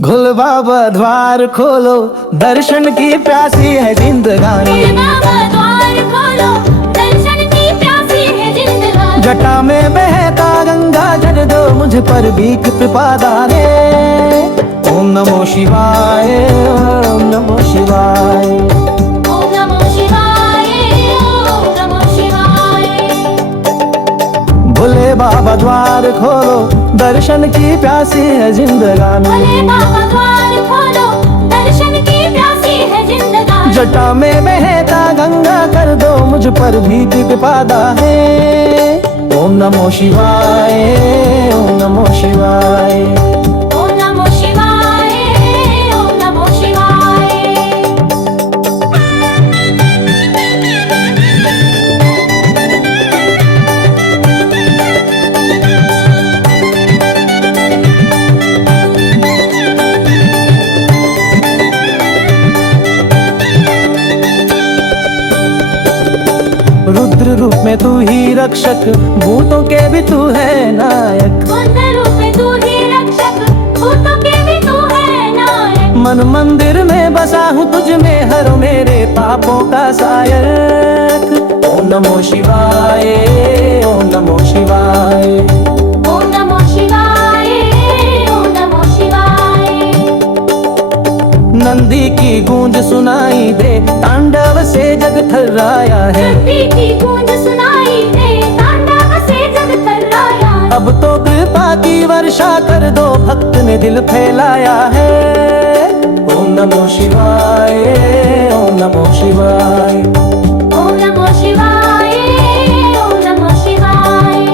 घुल बाबा द्वार खोलो, दर्शन की प्यासी है जिंदगानी। द्वार खोलो, दर्शन की प्यासी है जिंदगानी। जटा में बहता गंगा जल दो, मुझ पर भी कृपा दाने। ओम नमो शिवाय, ओम नमो शिवाय, ओम नमो शिवाय, ओम नमो शिवाय। भोले बाबा द्वार खोलो, दर्शन की प्यासी है जिंदगानी। भोले बाबा द्वार खोलो, दर्शन की प्यासी है जिंदगानी। जटा में बहता गंगा कर दो, मुझ पर भी कृपा दाने। ओम नमो शिवाय, ओम नमो शिवाय, ओम नमो शिवाय, ओम नमो शिवाय। रुद्र रूप में तू ही रक्षक, भूतों के भी तू है नायक। रुद्र रूप में तू ही रक्षक, भूतों के भी तू है नायक। मन मंदिर में बसा हूँ तुझ में, हरो मेरे पापों का सायक। ओम नमो शिवाय, ओम नमो शिवाय, ओम नमो शिवाय, ओम नमो शिवाय। नंदी की गूंज सुनाई दे, तांडव से जग थर्राया है। नंदी की गूंज सुनाई दे, तांडव से जग थर्राया। अब तो कृपा की वर्षा कर दो, भक्त ने दिल फैलाया है। ओम नमो शिवाय, ओम नमो शिवाय, ओम नमो शिवाय, ओम नमो शिवाय।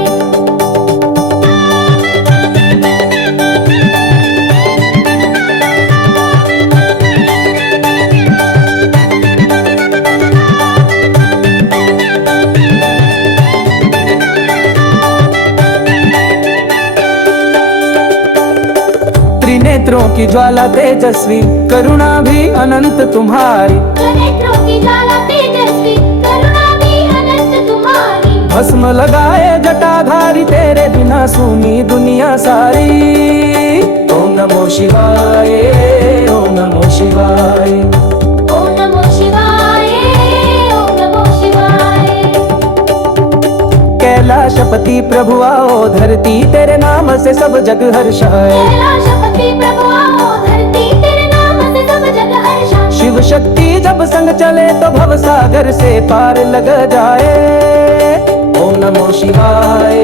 त्रिनेत्रों की ज्वाला तेजस्वी, करुणा भी अनंत तुम्हारी। त्रिनेत्रों की ज्वाला तेजस्वी, करुणा भी अनंत तुम्हारी। भस्म लगाए जटाधारी, तेरे बिना सुनी दुनिया सारी। ओम नमो शिवाय, ओम नमो शिवाय, ओम नमो शिवाय, ओम नमो शिवाय। कैलाशपति प्रभु आओ धरती, तेरे नाम से सब जग हर्षाए। कैलाशपति प्रभु आओ धरती, तेरे नाम से सब जग हर्षाए। शिव शक्ति जब संग चले, तो भव सागर से पार लग जाए। ओम नमो शिवाय,